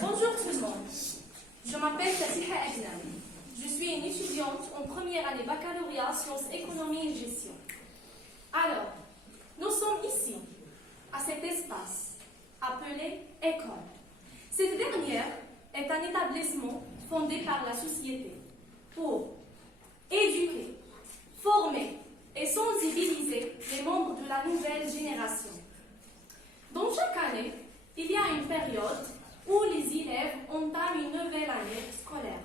Bonjour tout le monde, je m'appelle Fatiha Agnan. Je suis une étudiante en première année baccalauréat sciences, économie et gestion. Alors, nous sommes ici, à cet espace, appelé école. Cette dernière est un établissement fondé par la société pour éduquer, former et sensibiliser les membres de la nouvelle génération. Dans chaque année, il y a une période où les élèves entament une nouvelle année scolaire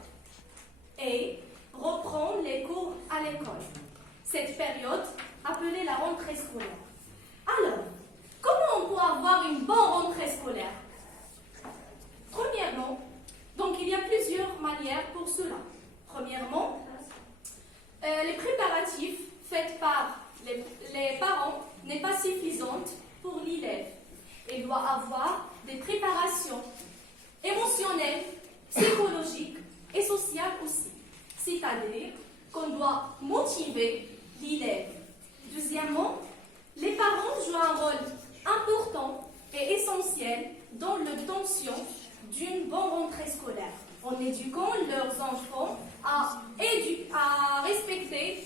et reprennent les cours à l'école. Cette période, appelée la rentrée scolaire. Alors, comment on peut avoir une bonne rentrée scolaire? Premièrement, donc il y a plusieurs manières pour cela. Premièrement, les préparatifs faits par les parents n'est pas suffisante pour l'élève. Il doit avoir des préparations émotionnelles, psychologiques et sociales aussi. C'est-à-dire qu'on doit motiver l'élève. Deuxièmement, les parents jouent un rôle important et essentiel dans l'obtention d'une bonne rentrée scolaire, en éduquant leurs enfants à respecter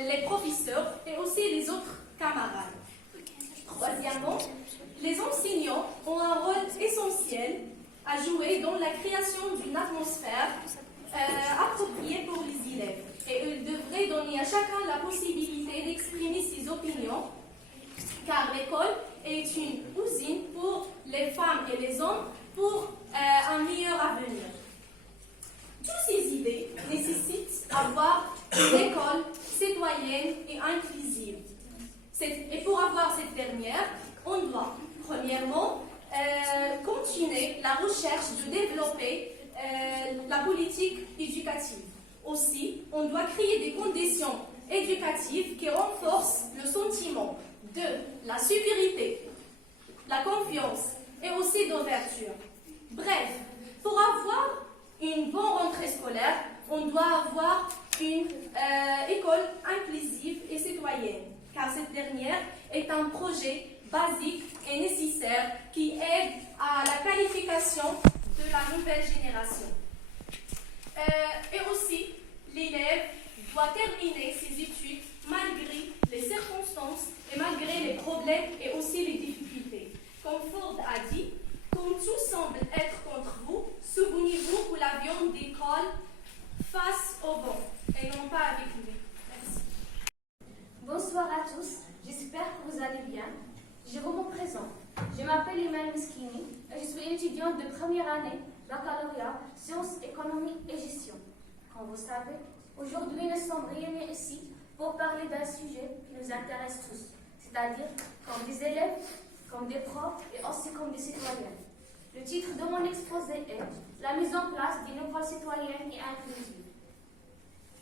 les professeurs et aussi les autres camarades. Troisièmement, les enseignants ont un rôle essentiel à jouer dans la création d'une atmosphère appropriée pour les élèves. Et ils devraient donner à chacun la possibilité d'exprimer ses opinions, car l'école est une usine pour les femmes et les hommes pour un meilleur avenir. Toutes ces idées nécessitent d'avoir une école citoyenne et inclusive. Et pour avoir cette dernière, on doit, premièrement, continuer la recherche de développer la politique éducative. Aussi, on doit créer des conditions éducatives qui renforcent le sentiment de la sécurité, la confiance et aussi d'ouverture. Bref, pour avoir une bonne rentrée scolaire, on doit avoir une école inclusive et citoyenne, car cette dernière est un projet basique et nécessaire qui aide à la qualification de la nouvelle génération. Et aussi, l'élève doit terminer ses études malgré les circonstances et malgré les problèmes et aussi les difficultés. Comme Ford a dit, comme tout semble être contre vous, souvenez-vous que l'avion décolle face au vent et non pas avec lui. Merci. Bonsoir à tous, j'espère que vous allez bien. Je vous présente. Je m'appelle Iman Miskini et je suis étudiante de première année, baccalauréat, sciences, économie et gestion. Comme vous savez, aujourd'hui nous sommes réunis ici pour parler d'un sujet qui nous intéresse tous, c'est-à-dire comme des élèves, comme des profs et aussi comme des citoyens. Le titre de mon exposé est « La mise en place d'une école citoyenne et inclusive ».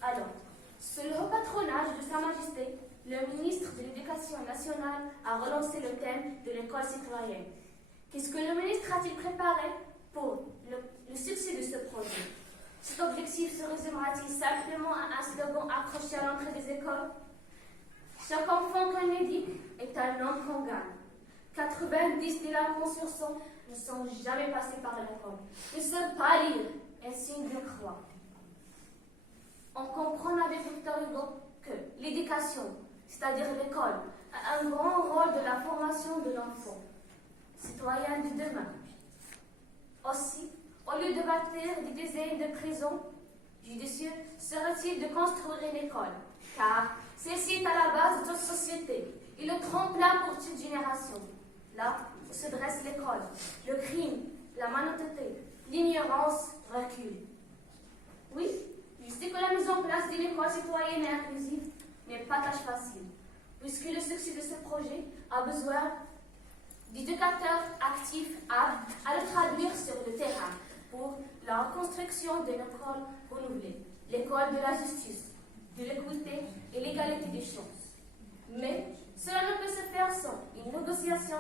Alors, sous le haut patronage de Sa Majesté, le ministre de l'Éducation nationale a relancé le thème de l'école citoyenne. Qu'est-ce que le ministre a-t-il préparé pour le succès de ce projet? Cet objectif se résumera-t-il simplement à un slogan accroché à l'entrée des écoles? Chaque enfant qu'on éduque est un homme qu'on gagne. 90 délinquants sur 100 ne sont jamais passés par l'école. Ne savent pas lire un signe de croix. On comprend avec Victor Hugo que l'éducation, c'est-à-dire l'école, a un grand rôle de la formation de l'enfant, citoyen de demain. Aussi, au lieu de bâtir des dizaines de prisons, judicieux serait-il de construire une école, car celle-ci est à la base de toute société et le tremplin pour toute génération. Là où se dresse l'école, le crime, la malhonnêteté, l'ignorance reculent. Oui, je sais que la mise en place d'une école citoyenne et inclusive n'est pas tâche facile, puisque le succès de ce projet a besoin d'éducateurs actifs aptes à le traduire sur le terrain pour la reconstruction d'une école renouvelée, l'école de la justice, de l'équité et l'égalité des chances. Mais cela ne peut se faire sans une négociation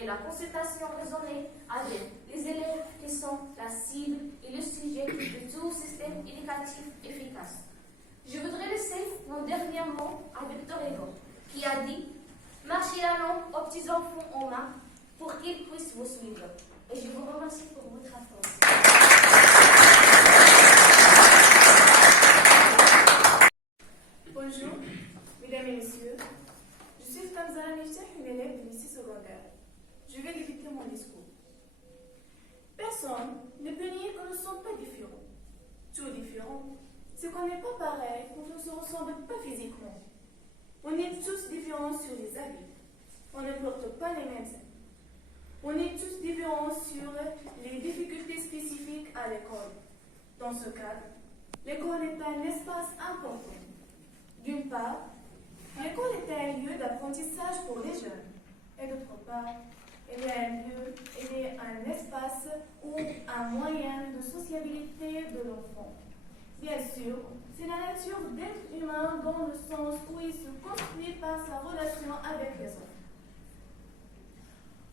et la consultation raisonnée avec les élèves qui sont la cible et le sujet de tout système éducatif efficace. Je voudrais laisser mon dernier mot à Victor Hugo, qui a dit « Marchez la langue aux petits enfants en main pour qu'ils puissent vous suivre. » Et je vous remercie pour votre attention. Personne ne peut nier qu'on ne sont pas différents. Tout différent, c'est qu'on n'est pas pareil quand on ne se ressemble pas physiquement. On est tous différents sur les habits. On ne porte pas les mêmes habits. On est tous différents sur les difficultés spécifiques à l'école. Dans ce cadre, l'école est un espace important. D'une part, l'école est un lieu d'apprentissage pour les jeunes. Et d'autre part, elle est un espace ou un moyen de sociabilité de l'enfant. Bien sûr, c'est la nature d'être humain dans le sens où il se construit par sa relation avec les autres.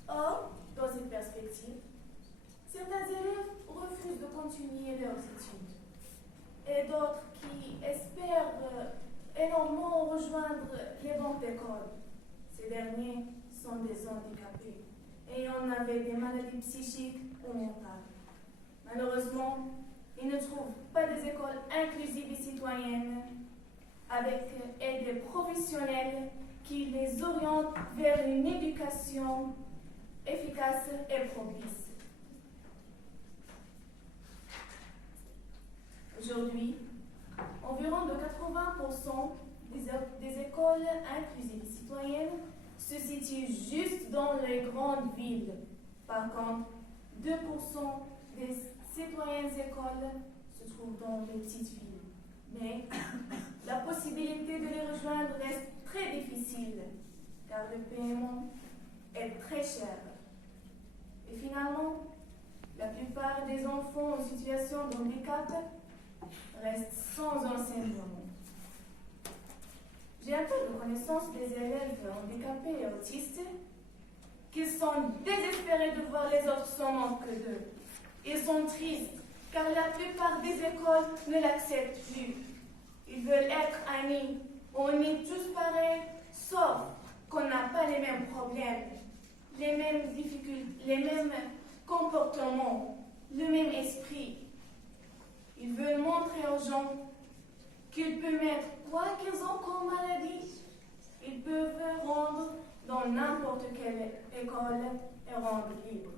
Or, dans cette perspective, certains élèves refusent de continuer leurs études et d'autres qui espèrent énormément rejoindre les bancs d'école. Ces derniers sont des handicapés et on avait des maladies psychiques ou mentales. Malheureusement, ils ne trouvent pas des écoles inclusives et citoyennes avec des professionnels qui les orientent vers une éducation efficace et propice. Aujourd'hui, environ de 80% des écoles inclusives et citoyennes se situent juste dans les grandes villes. Par contre, 2% des citoyennes écoles se trouvent dans les petites villes. Mais la possibilité de les rejoindre reste très difficile car le paiement est très cher. Et finalement, la plupart des enfants en situation de handicap restent sans enseignement. J'ai un peu de connaissance des élèves handicapés et autistes qui sont désespérés de voir les autres sans manque d'eux. Ils sont tristes car la plupart des écoles ne l'acceptent plus. Ils veulent être amis. On est tous pareils, sauf qu'on n'a pas les mêmes problèmes, les mêmes difficultés, les mêmes comportements, le même esprit. Ils veulent montrer aux gens qu'ils peuvent mettre quoi qu'ils ont comme maladie. Ils peuvent rendre dans n'importe quelle école et rendre libre.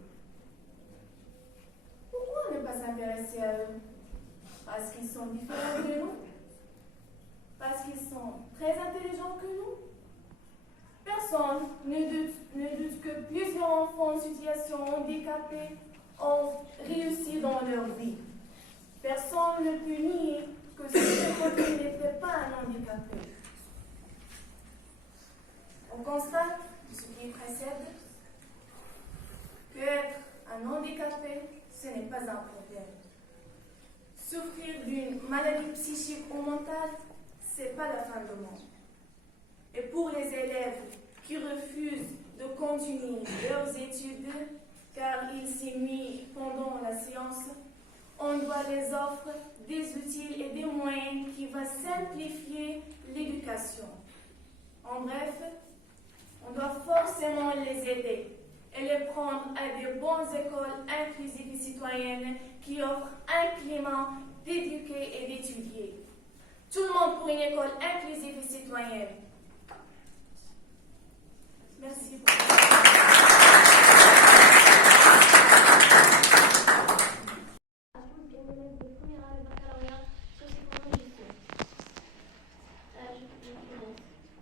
Pourquoi ne pas s'intéresser à eux? Parce qu'ils sont différents de nous? Parce qu'ils sont très intelligents que nous? Personne ne doute que plusieurs enfants en situation handicapée ont réussi dans leur vie. Personne ne peut nier que ce côté n'était pas un handicapé. On constate, de ce qui précède, que être un handicapé, ce n'est pas un problème. Souffrir d'une maladie psychique ou mentale, ce n'est pas la fin du monde. Et pour les élèves qui refusent de continuer leurs études car ils s'ennuient pendant la séance, on doit les offrir des outils et des moyens qui vont simplifier l'éducation. En bref, on doit forcément les aider et les prendre à de bonnes écoles inclusives et citoyennes qui offrent un climat d'éduquer et d'étudier. Tout le monde pour une école inclusive et citoyenne. Merci beaucoup.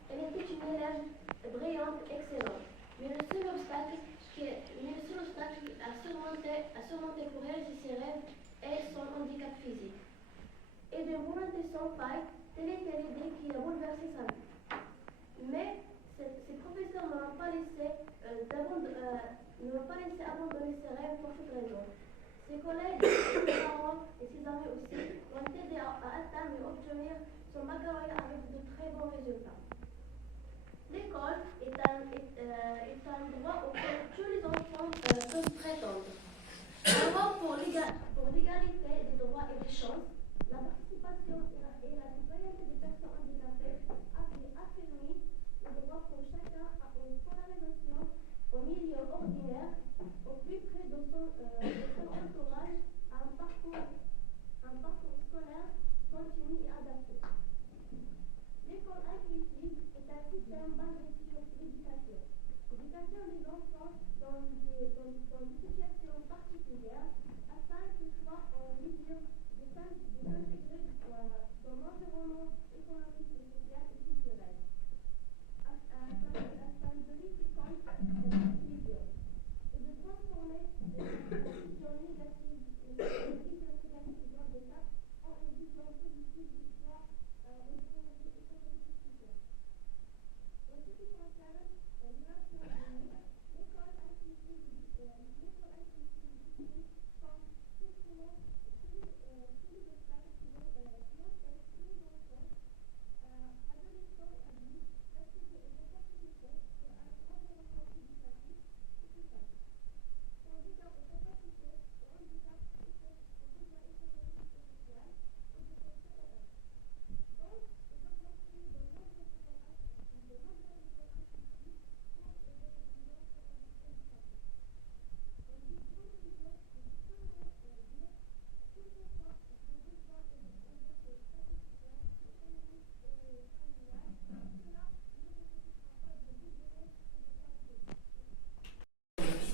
Elle était une élève brillante, excellente. Mais le seul obstacle à surmonter pour réaliser ses rêves est son handicap physique. Et de volonté sans faille, telle était l'idée qui a bouleversé sa vie. Mais ses professeurs ne l'ont pas laissé abandonner ses rêves pour cette raison. Ses collègues, ses parents et ses amis aussi l'ont aidé à atteindre et obtenir son baccalauréat avec de très bons résultats. L'école est un droit auquel tous les enfants peuvent prétendre. D'abord, pour l'égalité des droits et des chances, la participation et la citoyenneté des personnes handicapées affermit le droit pour chacun à une scolarisation au milieu ordinaire, au plus près de son entourage, à un parcours scolaire continu et adapté. L'école inclusive est un système basé sur l'éducation. L'éducation des enfants dans des situations particulières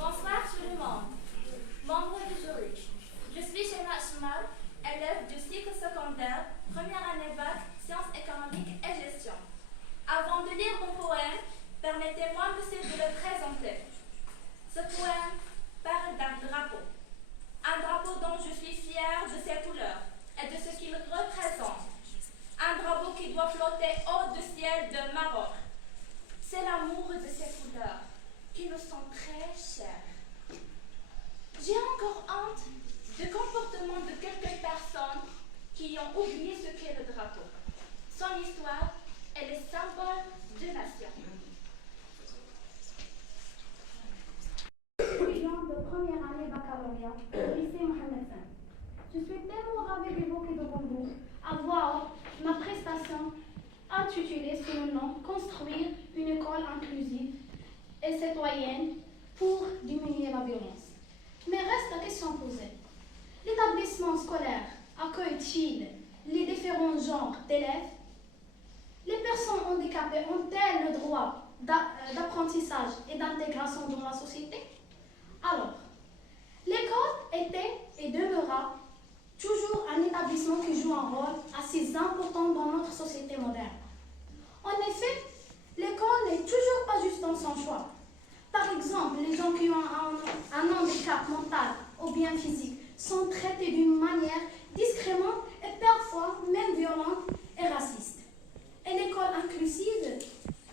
Bonsoir tout le monde, membre du jury. Je suis Shema Shmal, élève du cycle secondaire, première année bac, sciences économiques et gestion. Avant de lire mon poème, permettez-moi, monsieur, de le présenter. Ce poème parle d'un drapeau. Un drapeau dont je suis fière de ses couleurs et de ce qu'il représente. Un drapeau qui doit flotter haut du ciel de Maroc. C'est l'amour de ces couleurs qui nous sont très chères. J'ai encore honte du comportement de quelques personnes qui ont oublié ce qu'est le drapeau, son histoire et les symboles de nation. Étudiante de première année baccalauréat au lycée Mohamed V. Je suis tellement ravie d'évoquer devant vous à voix haute ma prestation intitulée sous le nom Construire une école inclusive et citoyenne pour diminuer la violence. Mais reste la question posée. L'établissement scolaire accueille-t-il les différents genres d'élèves? Les personnes handicapées ont-elles le droit d'apprentissage et d'intégration dans la société? Alors, l'école était et demeurera toujours un établissement qui joue un rôle assez important dans notre société moderne. En effet, l'école n'est toujours pas juste dans son choix. Par exemple, les gens qui ont un handicap mental ou bien physique sont traités d'une manière discrètement et parfois même violente et raciste. Et l'école inclusive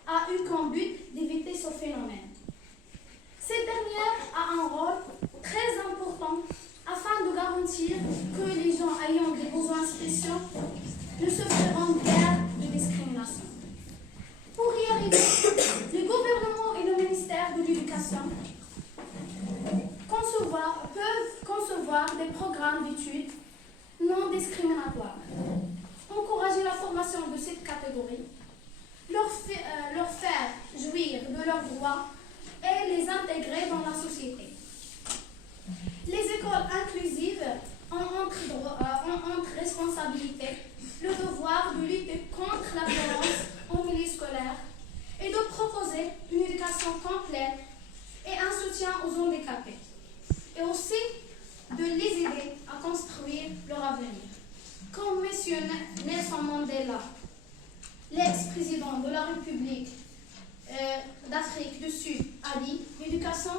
a eu comme but d'éviter ce phénomène. Cette dernière a un rôle très important afin de garantir que les gens ayant des besoins spéciaux ne se feront guère de discrimination. Pour y arriver, le gouvernement et le ministère de l'Éducation peuvent concevoir des programmes d'études non discriminatoires, encourager la formation de cette catégorie, leur faire jouir de leurs droits et les intégrer dans la société. Les écoles inclusives ont entre responsabilité le devoir de lutter contre la violence en milieu scolaire et de proposer une éducation complète et un soutien aux handicapés, et aussi de les aider à construire leur avenir. Comme M. Nelson Mandela, l'ex-président de la République d'Afrique du Sud, a dit, l'éducation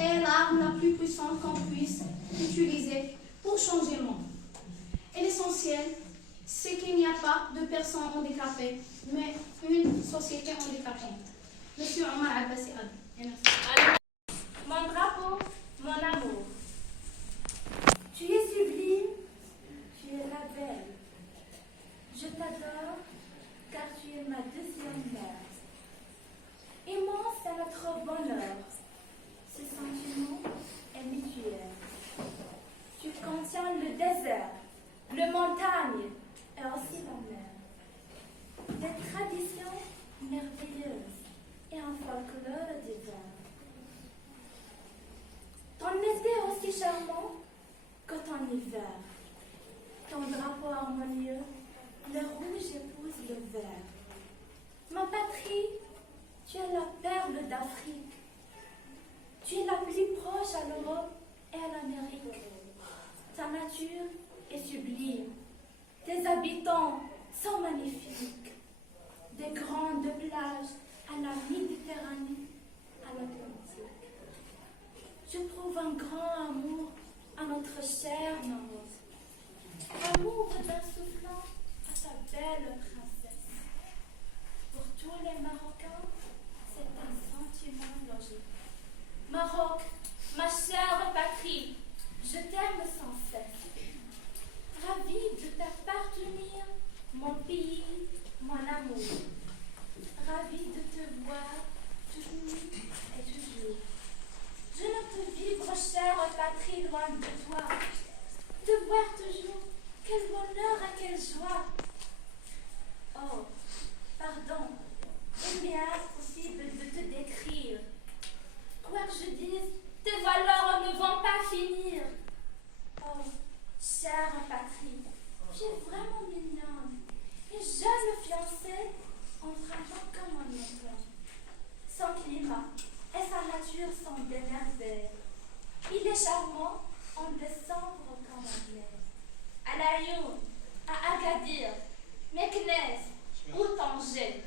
est l'arme la plus puissante qu'on puisse utiliser pour changer le monde. Et l'essentiel, c'est qu'il n'y a pas de personnes handicapées, mais une société handicapante. Monsieur Omar Abbasi Abi. Mon drapeau, mon amour. Tu es sublime, tu es la belle. Je t'adore car tu es ma deuxième mère. Immense est notre bonheur. Ce sentiment est mutuel. Tu contiens le désert, le montagne et aussi la mer. Des traditions merveilleuses et un folklore divin. Ton été est aussi charmant que ton hiver. Ton drapeau harmonieux, le rouge épouse le vert. Ma patrie, tu es la perle d'Afrique. Tu es la plus proche à l'Europe et à l'Amérique. Ta nature est sublime. Tes habitants sont magnifiques. Des grandes plages à la Méditerranée, à l'Atlantique. Je trouve un grand amour voir toujours. Quel bonheur et quelle joie. Oh, pardon. Il m'est impossible de te décrire. Quoi que je dise, tes valeurs ne vont pas finir. Oh, chère patrie, tu es vraiment mignonne. Et jeune fiancée, empruntant comme un enfant. Son climat et sa nature sont des merveilles. Il est charmant en décembre comme en mai. À Laayoune, à Agadir, Meknès ou Tanger.